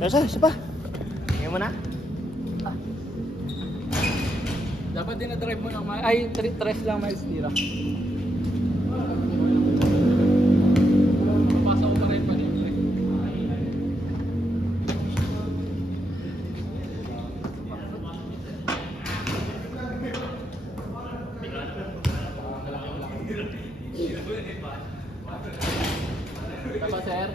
Isa pa. Ngayon mo na? Dapat din na-drive mo lang. Ay, tres lang miles tira. Papasa ko pa rin pa din. Dapat sir.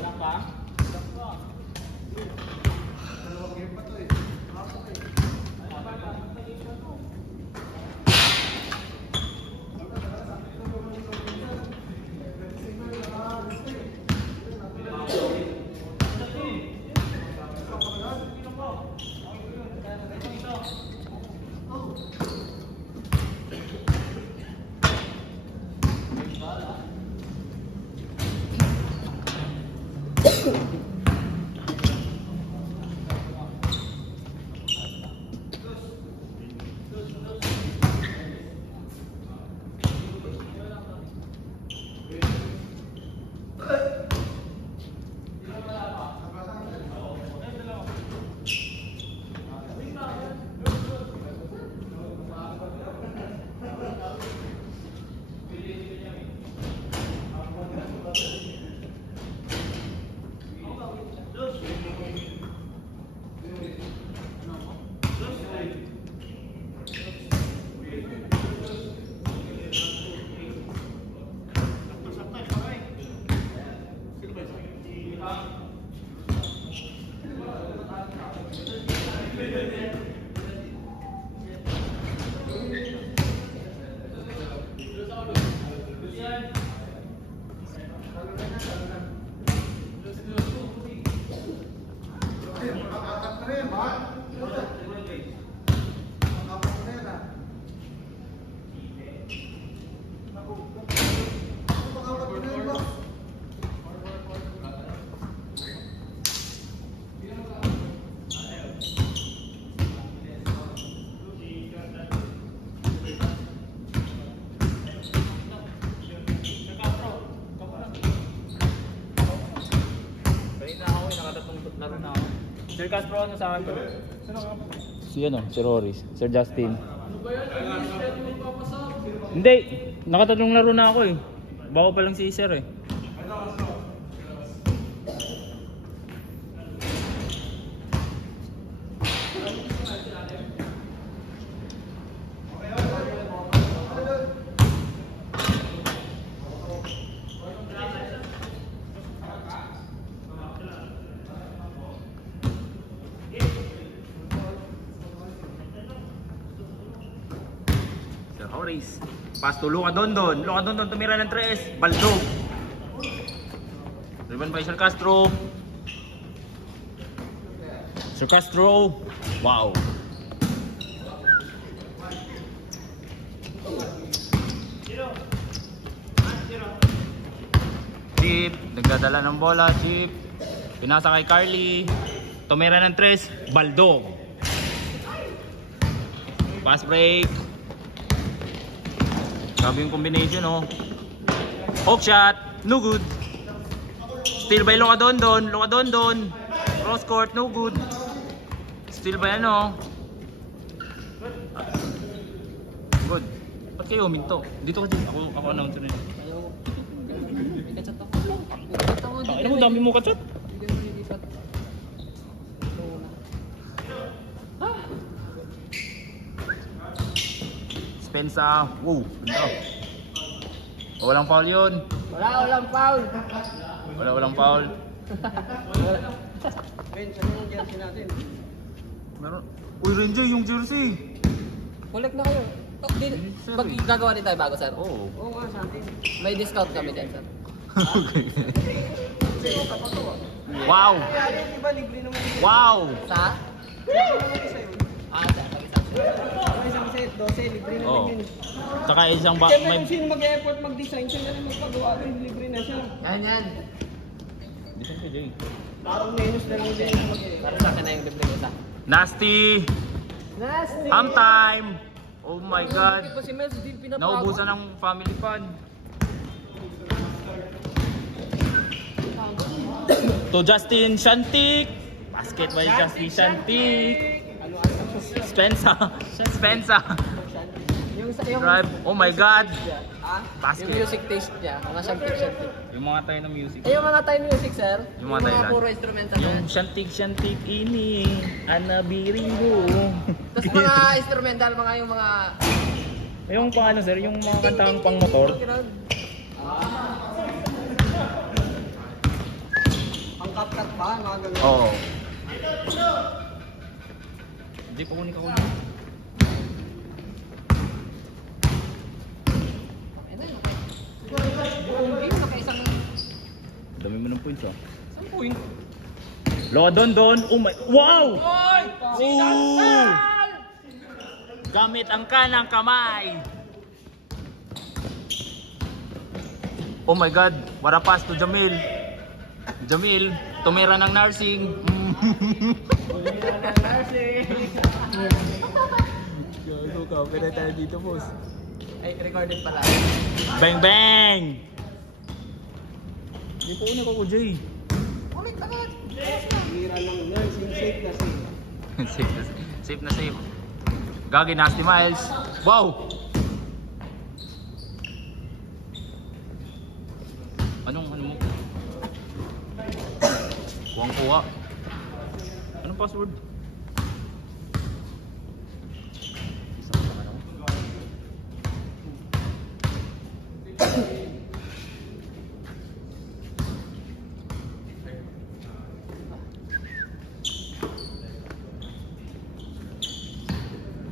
Wala pa? Sir Castro, ano sa akin to? Si Rory, Sir Justin. Hindi, nakatatlong laro na ako eh. Bago pa lang si Sir eh. Pass to Luka Dondon. Luka Dondon tumira ng 3. Baldog. Driven by Sir Castro. Sir Castro. Wow. Chip. Nagdadala ng bola. Chip. Pinasa kay Carly. Tumira ng 3. Baldog. Pass break. Grabe yung combination, oh. Hook shot, no good. Still by Luka Dondon, Luka Dondon. Cross court, no good. Still by ano. Good. Ba't kayo huminto? Dito ka dyan, ako announcer na yun. May kachat ako. Ano mo, dami mo kachat? Spensa, wow, ganda. Walang foul yun. Walang foul. Walang foul. Ben, saan yung jersey natin? Meron. Uy, Renjay, yung jersey. Collect na kayo. Pag gagawa din tayo bago, sir. Oo. Oo nga, sa atin. May discount kami dyan, sir. Okay. Wow! Iba, libre naman. Wow! Sa? Isang set, 12, libre naman Oh. yun. Saka isang ba... Siyempre May... kung sino mag-effort mag-design, siya na rin magpagawa, libre na siya. Yan. Di siya pwede. Parang menos na lang din. Para sa akin na yung libre isa. Nasty! Nasty! Ham time! Oh my God. Hindi pa si Mels, hindi pinapagod. Naubusan ng family fun. To Justin Shantik. Basketball Justin Shantik. Spencer. Spencer. Yung Drive. Oh my God. Ah? Basket. Yung music taste niya, mga shantik. Yung mga tayo ng music. Eh, yung mga Thai music, sir. Yung mga Thailand. puro instrumental. Yung Shantik ini. Anabiringo. Tapos mga instrumental, yung mga... Yung pang ano sir, yung mga kantang pang motor. Ang cut ba? Mga ganun. Oo. Hindi pa kunin ka kunin. Dami mo ng points ah. Saan point? Don. Oh my... Wow! Oy! Ooh! Gamit ang kanang kamay. Oh my God, what a pass to Jamil. Jamil, tumira ng nursing. Gago ka, pwede tayo dito, boss. Ay, recorded pala. Bang bang! Hindi po una ko, Jay. Ulit agad. Hira lang nursing, safe na safe. Safe na safe. Gagi, nasty miles. Wow! Ano mo? Kuwang-kuwa. Anong password?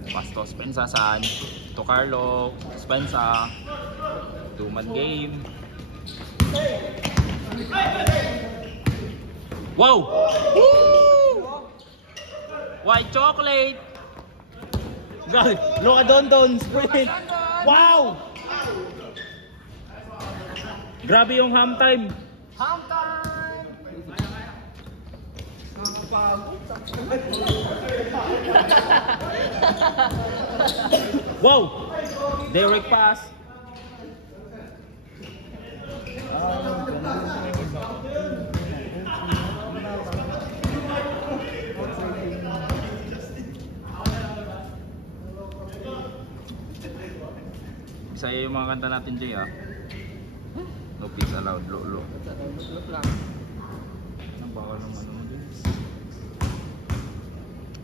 Pasto Spencer saan? To Carlo, Spencer. Two-man game. Wow! Woo! White chocolate! God, look at Don sprint! Wow! Grabe yung ham time! Ham time! Wow! Direct pass! Saya yung mga kanta natin, Jay, ah. No peace allowed, lo. Look lang. Ang bakal ng ano mo din.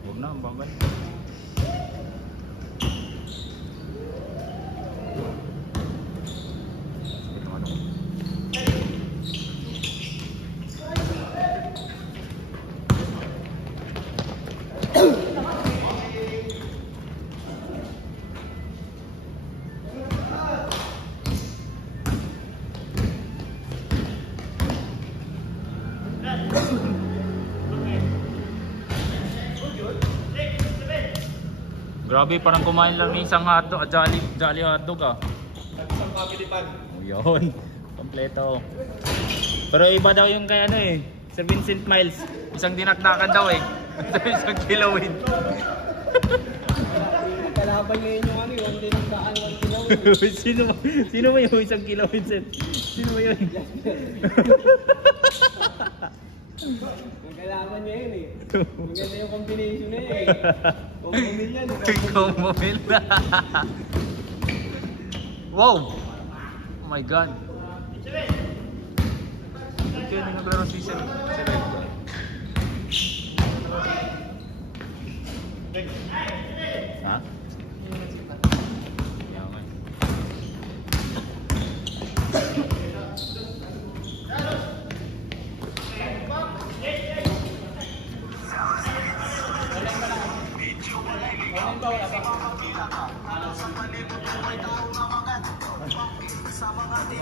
Huwag na, ang bakal. Ito ano. Grabe, parang kumain lang ng isang hotdog, jolly hotdog ah. Isang family pan. Oh, yun. Kompleto. Pero iba daw yung kay ano eh, Sir Vincent Miles. Isang dinakdakan daw eh. Isang kilawin. Kalaban niya yung ano, yung dinakdaan ng kilawin. Sino ba yung isang kilawin, Sir? Sino ba yun? Ang kalaban niya yun eh. Maganda yung combination na yun eh. Kung bumil yan. Ikaw bumil na. Wow! Oh my God. Kaya hindi naglaro si Sir. Ha? Kaya nga.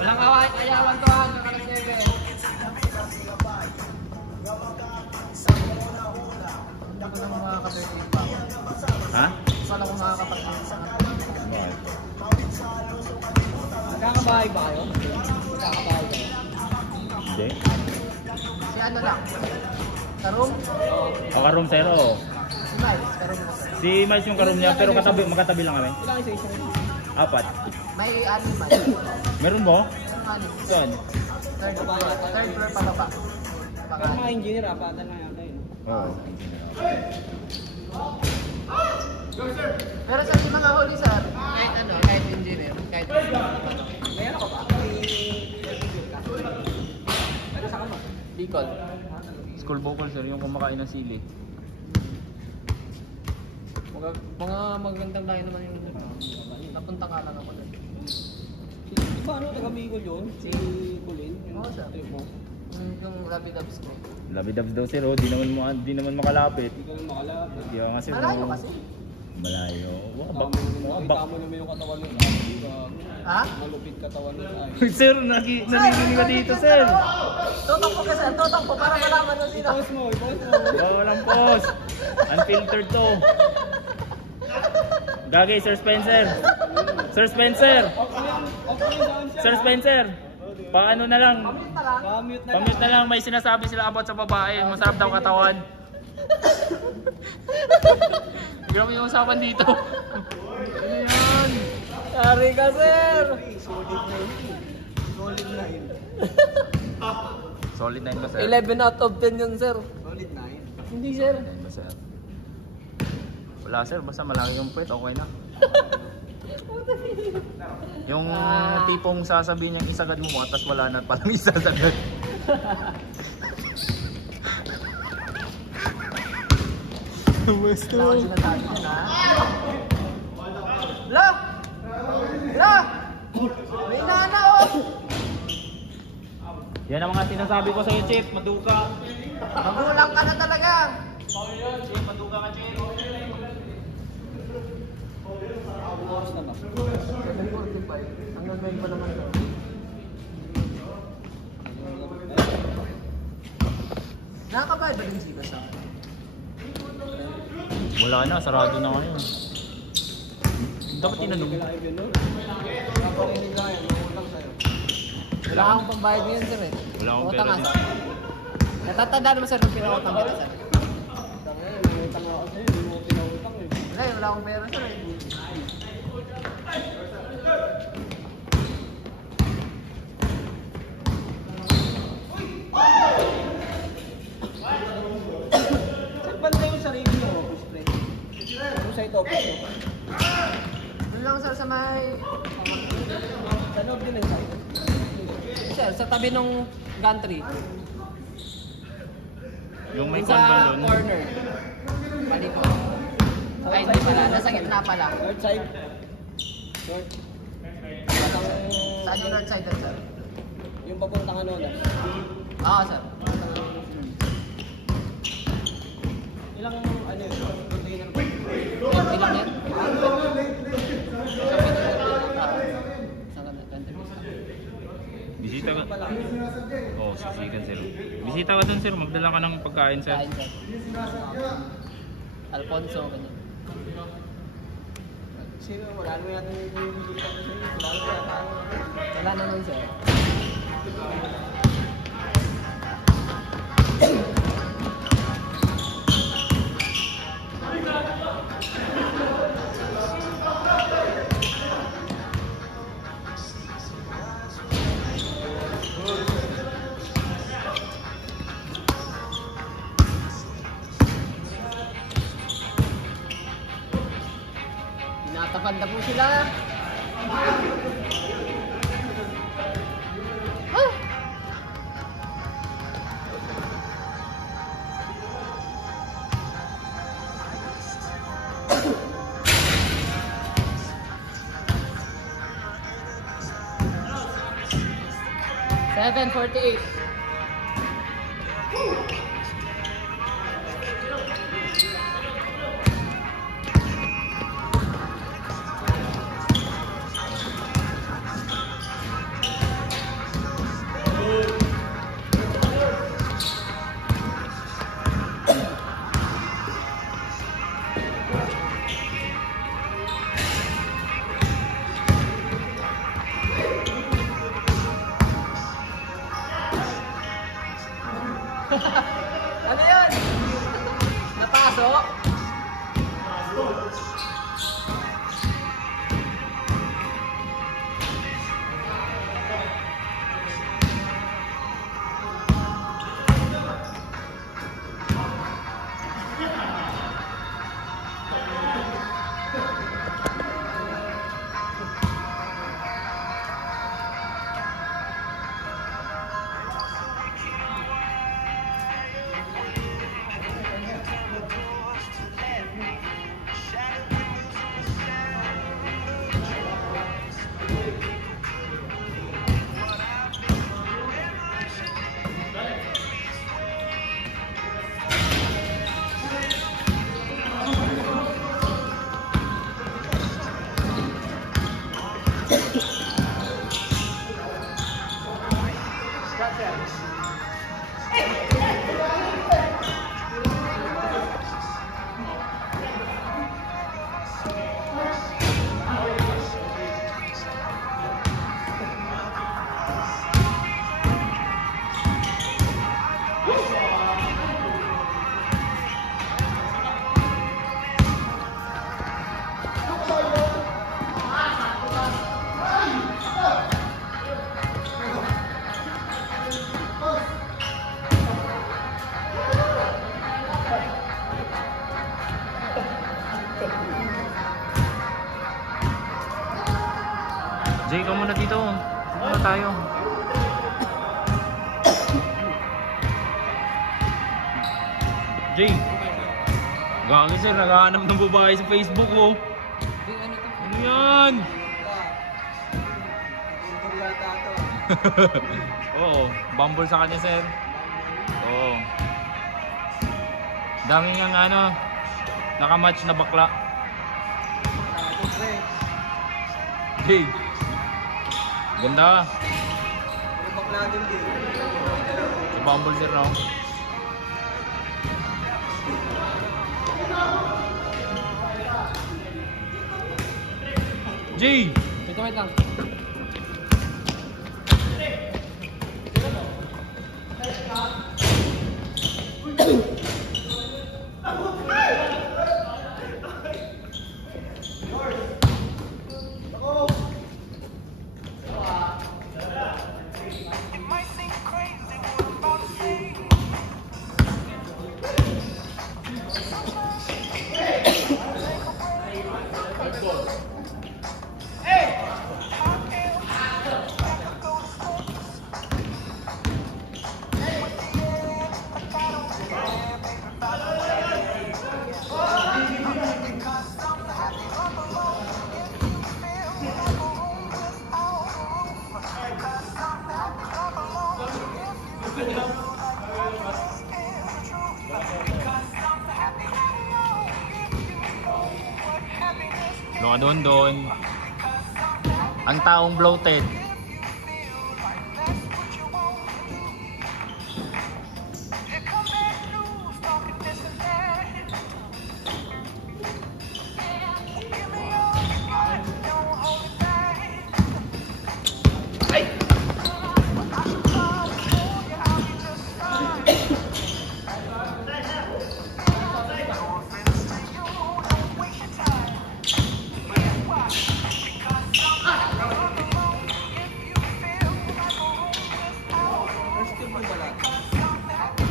Walang ayawan to ha, nakalag niya yun. Hindi ko naman makakapagpapit pa. Ha? Saan ako makakapagpapit pa? Bakit? Nagkakabahay ba kayo? Nagkakabahay kayo? Hindi. Si ano lang? Sa room? Room zero. Si Miles, sa room ko. Si Miles yung karoon niya, pero magkatabi lang kami. Ilang isa-isa. 4. May animal. Meron ba? Saan? Third floor pababa. Pero mga engineer, apatan lang yata yun. Oo. Pero sa mga huli sir, kahit ano, kahit engineer, kahit May ano ka ba? Ano sa kama? Bicol. School vocal sir, yung kumakain ng sili. Mga magandang lahi naman yung napunta ka lang ako doon. Di ba ano, taga Bicol yun? Si Colin? Oo, sir. Mo? Yung Rapidaps ko. Labidabs daw sir, oh. Di naman makalapit. Hindi ka lang makalapit. Kaya nga sir, Malayo oh. kasi. Malayo. Nakita mo naman yung katawan nun. Di ba? Ha? Malupit katawan nun. Ay. Sir, narinig ka dito sir. Totong po kasi, totong po para malaman mo sino. I-post mo, i-post mo. Walang post. Unfiltered to. Gagay, Sir Spencer. Sir Spencer. Sir Spencer. Paano na lang? Kamute na Pamute na lang, may sinasabi sila about sa babae. Masarap daw katawan. Grabe yung usapan dito. Ano yan? Sorry ka sir. Solid na yun. Solid 9 ba sir? 11 out of 10 yun sir. Solid na yun. Hindi sir. 9 ba sir? Wala sir, basta malaki yung puwet, okay na. Yung tipong sasabihin niyang isagad mo mo, tapos wala na palang isasagad. Gusto. Sinasabi niya na. La! La! May nana oh! Yan ang mga sinasabi ko sa'yo, Chip. Maduka. Magulang ka na talaga. Chip, maduka ka, Chip. Oras na ba? 7:45. Hanggang ngayon pa naman ito. Nakakabayad ba din sila sa akin? Wala na, sarado na ngayon. Dapat tinanong. Live yun, no? Naparinig lang yan, utang sa'yo. Wala akong pambayad ngayon sir eh. Wala akong Utang pera nga, din. sir. Natatanda naman sir yung pinautang kita sir. Utang yan, may utang ako sa'yo, hindi mo pinautang eh. Wala akong pera sir eh. Saan banda yung sarili mo, office pre? Yung site office mo? Doon lang sir sa may... Sa loob din ng site? Sir, sa tabi nung gantry. Yung may Sa con ba doon? corner. Paliko. Ay, hindi pala. Nasa gitna pala. North side? North? Saan yung north side sir? Yung papuntang ano na? Oo sir. Ilang ano yun? Container ba? 20 lang yan. Saan ka na? 20 pesos. Bisita ka. Oo, sisikan sir. Bisita ka dun sir, magdala ka ng pagkain sir. Kain sir. Alfonso, ganyan. Sino? Wala naman yata yung bisita ko sa'yo. Wala naman yata. Wala naman sir. Tinatapad na po sila. Ah! $7.48. Jay, ka muna dito. Muna tayo. Jay. Gagi sir, naghahanap ng babae sa Facebook oh. Di, ano to? Ano yan? Bumble yata ito. Oo, bumble sa kanya sir. Oo. Daming ang ano, nakamatch na bakla. Ito pre. Jay. Ganda. Puro bakla din din. Sa bumble sir no. Jay. Ito, wait lang. Doon. Ang taong bloated.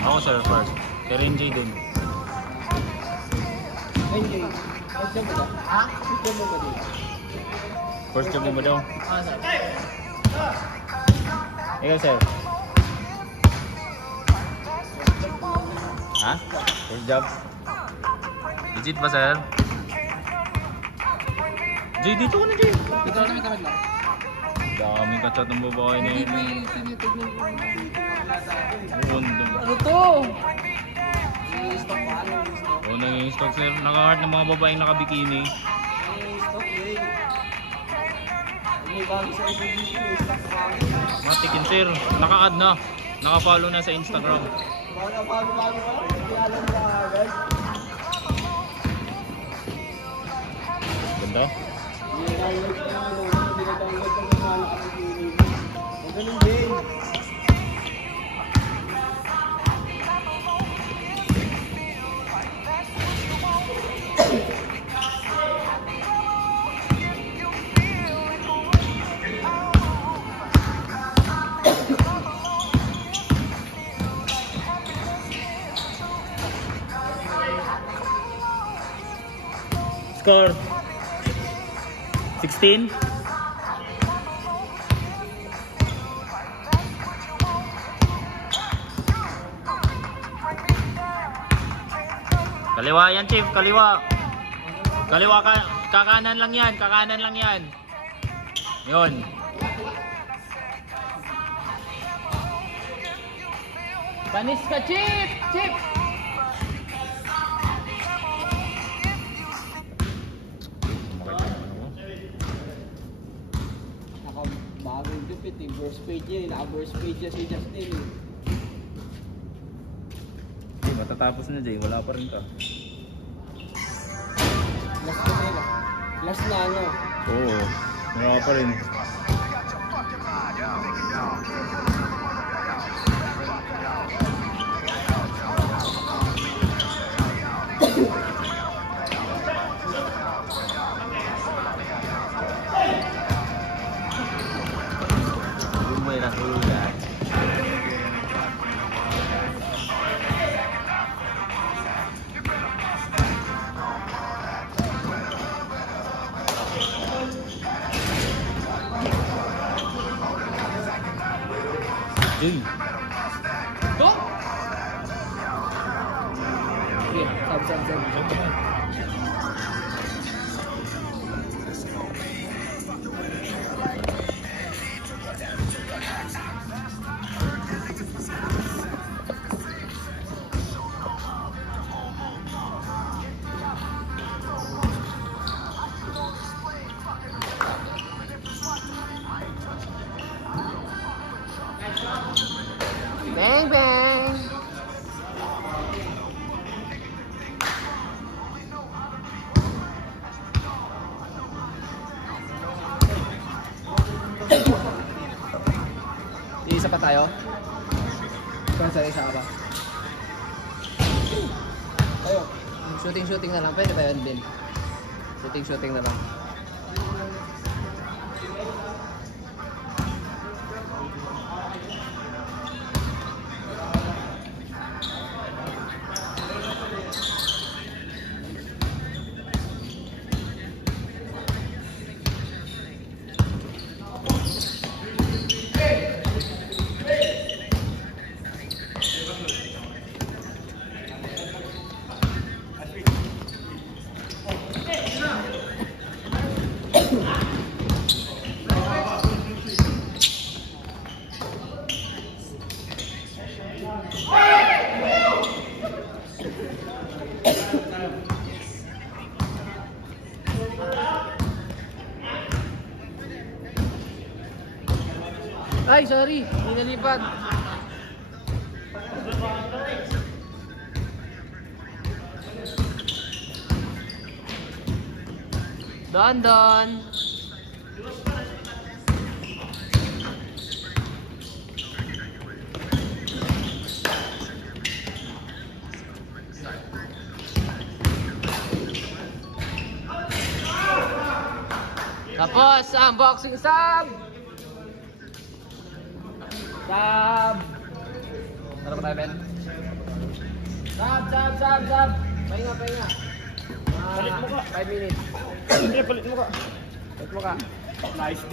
Ako sir first. Pero NJ dun. NJ, first job mo ba? Ha? First job mo ba dito? First job mo ba daw? Ah, sir. Ikaw sir. Ha? First job? Legit ba sir? Jay, dito ka na Jay. Ito, wait lang. Daming kachat ng babae na Hindi yun. may tinitignan ko. Random. Ano to? I-stock pa ano? I-stock? Oo, nanging-stock sir. Naka-heart ng mga babaeng naka-bikini. I-stock Jay. May bago sa ibig dito. I-stock pa ako. Matikin sir. Naka-add na. Naka-follow na sa Instagram. Baka na bago-bago pa. Hindi alam na agad. Ganda. Hindi na download ka na ano. Hindi na download ka na nakakapagpili. Huwag ganun Jay. Score 16. Kaliwa yan, Chief. Kaliwa. Kaliwa ka. Kakanan lang yan. Kakanan lang yan. Yun. Panis ka, Chip! Chip! Bagong gupit eh. Burst page niya eh. Naka-burst page niya si Justin eh. Okay, matatapos na Jay, wala pa rin ka. Last na nila. Last na ano. Oo, wala pa rin. Buhay na hula. Uy! Go! Okay, sab. Bang bang! Isa pa tayo? Isa ka ba? Tayo. Shooting na lang. Pwede ba yun din? Shooting na lang. Ay, sorry. Hindi nalipad. Don. Tapos, unboxing sub! Sub! Tara pa tayo, Ben? Sub! Pahinga. Palit mo ka. 5 minutes. Palit mo ka. Palit mo ka. Nice.